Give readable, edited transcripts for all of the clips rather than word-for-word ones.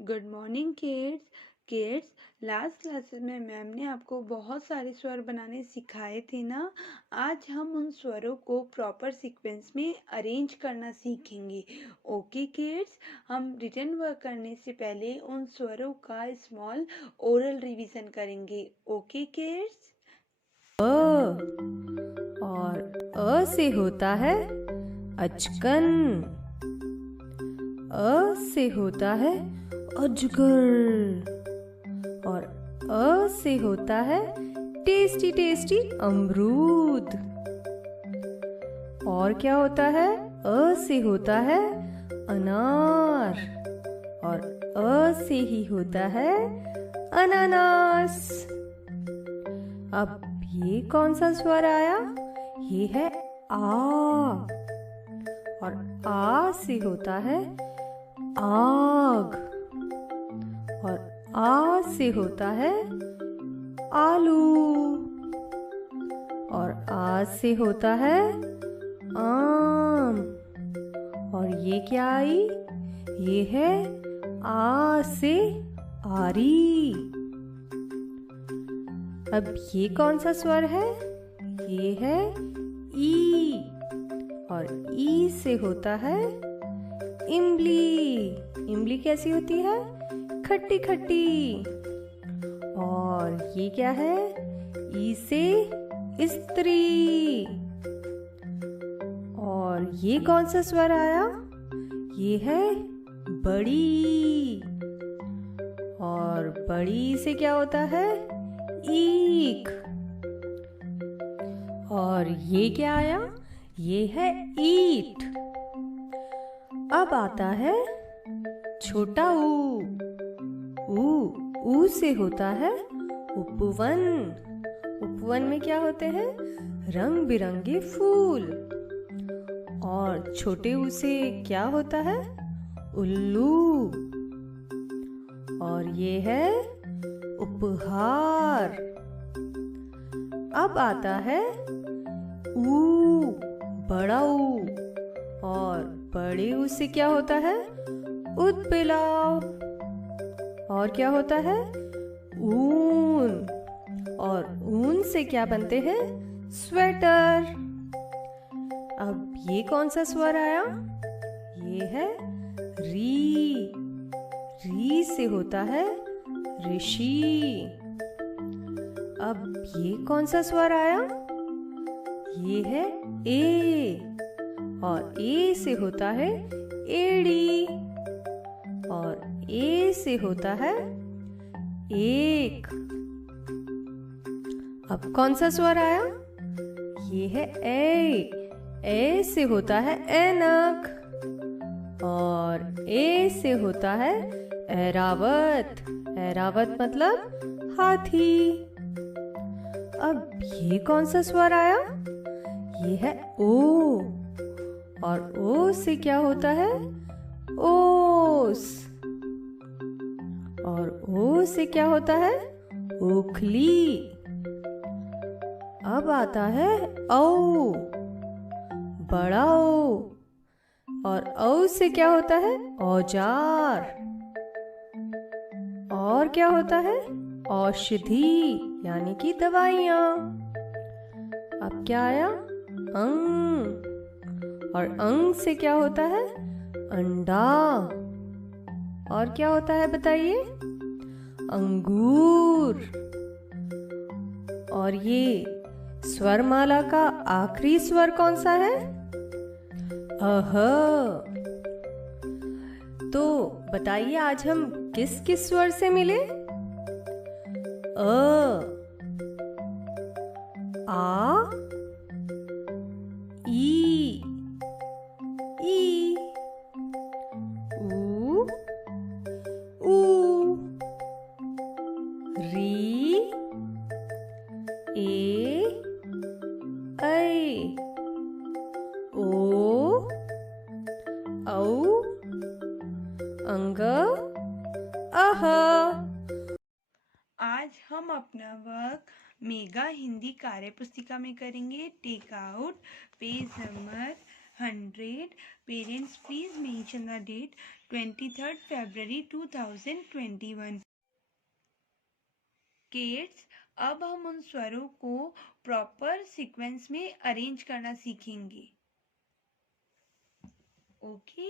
Good morning kids. Last classes में ma'am ने आपको बहुत सारे स्वर बनाने सिखाए थे ना। आज हम उन स्वरों को प्रॉपर सीक्वेंस में अरेंज करना सीखेंगे। ओके किड्स, हम रिटन वर्क करने से पहले उन स्वरों का स्मॉल ओरल रिवीजन करेंगे। Okay kids. अ और अ से होता है अचकन। अ से होता है अजगर। और अ से होता है टेस्टी टेस्टी अमरूद। और क्या होता है? अ से होता है अनार। और अ से ही होता है अनानास। अब ये कौन सा स्वर आया? ये है आ। और आ से होता है आग। और आ से होता है आलू। और आ से होता है आम। और ये क्या आई? ये है आ से आरी। अब ये कौन सा स्वर है? ये है ई। और ई से होता है इमली। इमली कैसी होती है? खट्टी खट्टी। और ये क्या है? ई से स्त्री। और ये कौन सा स्वर आया? ये है बड़ी। और बड़ी से क्या होता है? ईख। और ये क्या आया? ये है ईट। अब आता है छोटा ऊ। ऊ से होता है उपवन। उपवन में क्या होते हैं? रंग बिरंगे फूल। और छोटे ऊ से क्या होता है? उल्लू। और ये है उपहार। अब आता है ऊ, बड़ा ऊ। और बड़े ऊ से क्या होता है? उत्पिलाव। और क्या होता है? ऊन। और ऊन से क्या बनते हैं? स्वेटर। अब ये कौन सा स्वर आया? ये है री। री से होता है ऋषि। अब ये कौन सा स्वर आया? ये है ए। और ए से होता है एड़ी। और ए से होता है एक। अब कौन सा स्वर आया? ये है ए। ए से होता है ऐनक। और ए से होता है ऐरावत। ऐरावत मतलब हाथी। अब ये कौन सा स्वर आया? ये है ओ। और ओ से क्या होता है? ओस। और ओ से क्या होता है? ओखली। अब आता है औ, बड़ा ओ। और औ से क्या होता है? औजार। और क्या होता है? औषधि यानी कि दवाइयाँ। अब क्या आया? अंग। और अंग से क्या होता है? अंडा। और क्या होता है बताइए? अंगूर। और ये स्वरमाला का आखिरी स्वर कौन सा है? अह। तो बताइए आज हम किस किस स्वर से मिले? अ, आ, ई, ई, ऊ, ऊ, री, ए, ऐ, ओ, औ, अंग, अह। आज हम अपना वर्क मेगा हिंदी कार्य पुस्तिका में करेंगे। Take out page number 100. Parents, please mention the date 23rd February 2021. Kids, अब हम उन स्वरों को प्रॉपर सीक्वेंस में अरेंज करना सीखेंगे। ओके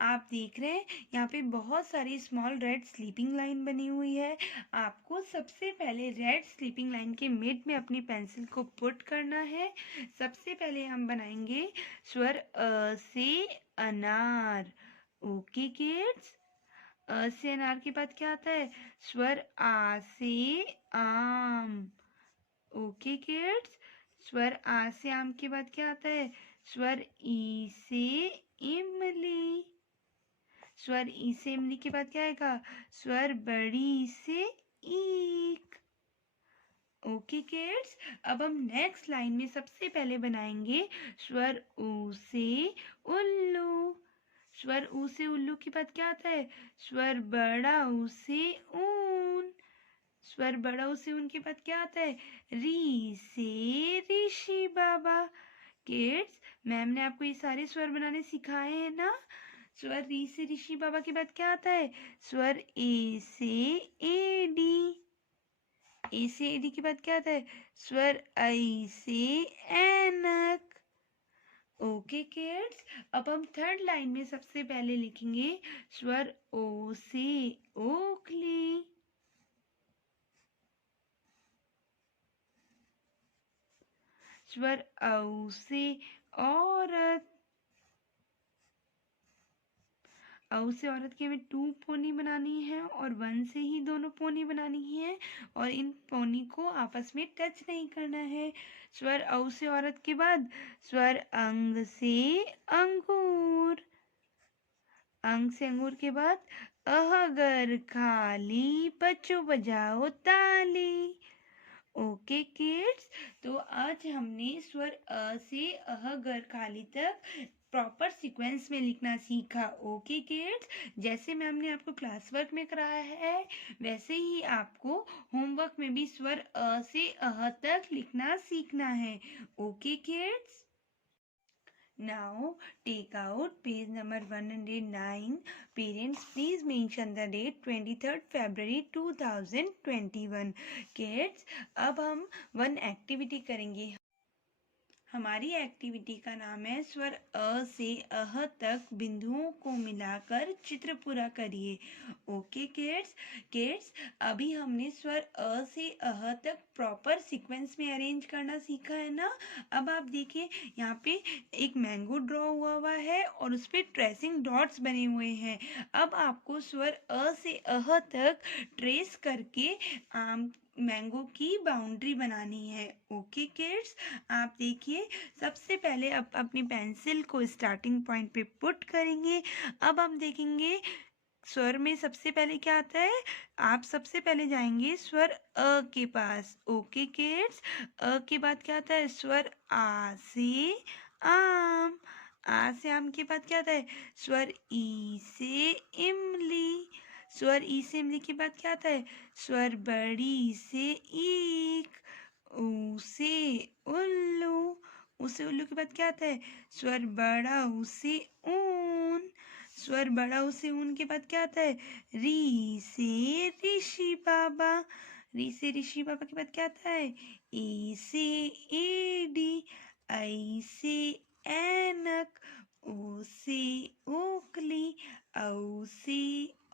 आप देख रहे हैं यहाँ पे बहुत सारी स्मॉल रेड स्लीपिंग लाइन बनी हुई है। आपको सबसे पहले रेड स्लीपिंग लाइन के मिड में अपनी पेंसिल को पुट करना है। सबसे पहले हम बनाएंगे स्वर अ से अनार। ओके किड्स, अ से अनार के बाद क्या आता है? स्वर आ से आम। ओके किड्स, स्वर आ से आम के बाद क्या आता है? स्वर ई से इमली। स्वर ई से इमली के बाद क्या आएगा? स्वर बड़ी से ईक। ओके किड्स, अब हम नेक्स्ट लाइन में सबसे पहले बनाएंगे स्वर ऊ से उल्लू। स्वर ऊ से उल्लू के बाद क्या आता है? स्वर बड़ा ऊ से ऊन। स्वर बड़ा ऊ से ऊन के बाद क्या आता है? री से ऋषि बाबा। किड्स, मैम ने आपको ये सारे स्वर बनाने सिखाए हैं ना? स्वर री से ऋषि बाबा के बाद क्या आता है? स्वर ए से एडी। ए से एडी के बाद क्या आता है? स्वर आई से ऐनक। ओके किड्स, अब हम थर्ड लाइन में सबसे पहले लिखेंगे स्वर ओ से ओखली। स्वर औ से औरत। औ से औरत की हमें 2 पोनी बनानी है और 1 से ही दोनों पोनी बनानी है और इन पोनी को आपस में टच नहीं करना है। स्वर औ से औरत के बाद स्वर अंग से अंगूर। अंग से अंगूर के बाद अहगर खाली बच्चों बजाओ ताली। ओके किड्स, तो आज हमने स्वर अ से अहगर खाली तक प्रॉपर सीक्वेंस में लिखना सीखा। ओके किड्स, जैसे मैम ने आपको क्लास वर्क में कराया है वैसे ही आपको होमवर्क में भी स्वर अ से अह तक लिखना सीखना है। Okay kids, now take out page number 109. Parents, please mention the date 23rd February 2021. Kids, अब हम वन एक्टिविटी करेंगे। हमारी एक्टिविटी का नाम है स्वर अ से अह तक बिंदुओं को मिलाकर चित्र पूरा करिए। ओके किड्स, अभी हमने स्वर अ से अह तक प्रॉपर सीक्वेंस में अरेंज करना सीखा है ना? अब आप देखिए यहाँ पे एक मैंगो ड्रॉ हुआ है और उस पर ट्रेसिंग डॉट्स बने हुए हैं। अब आपको स्वर अ से अह तक ट्रेस करके मैंगो की बाउंड्री बनानी है। ओके किड्स, आप देखिए सबसे पहले अब अपनी पेंसिल को स्टार्टिंग पॉइंट पे पुट करेंगे। अब हम देखेंगे स्वर में सबसे पहले क्या आता है। आप सबसे पहले जाएंगे स्वर अ के पास। ओके किड्स, अ के बाद क्या आता है? स्वर आ से आम। आ से आम के बाद क्या आता है? स्वर ई से इमली। स्वर ई से इमली के बाद क्या आता है? स्वर बड़ी से ईक। ऊ से उल्लू। ऊ से उल्लू के बाद क्या आता है? स्वर बड़ा ऊ से ऊन। स्वर बड़ा ऊ से ऊन के बाद क्या आता है? री से ऋषि बाबा। री से ऋषि बाबा के बाद क्या आता है? ए से एडी। आई से ऐनक। ओ से ओखली। औ से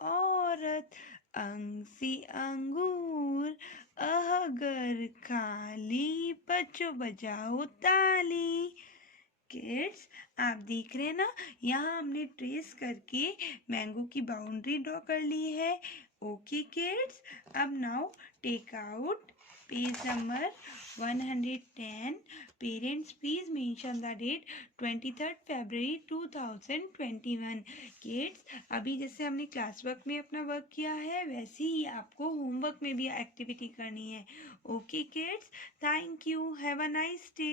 औरत। अंग से अंगूर। अगर खाली बच्चों बजाओ ताली। किड्स, आप देख रहे हैं ना, यहाँ हमने ट्रेस करके मैंगो की बाउंड्री ड्रॉ कर ली है। ओके किड्स, अब now take out page number 110. Parents, please mention the date 23rd February 2021. Kids, अभी जैसे हमने क्लास वर्क में अपना वर्क किया है वैसे ही आपको होमवर्क में भी एक्टिविटी करनी है। Okay kids, thank you, have a nice day.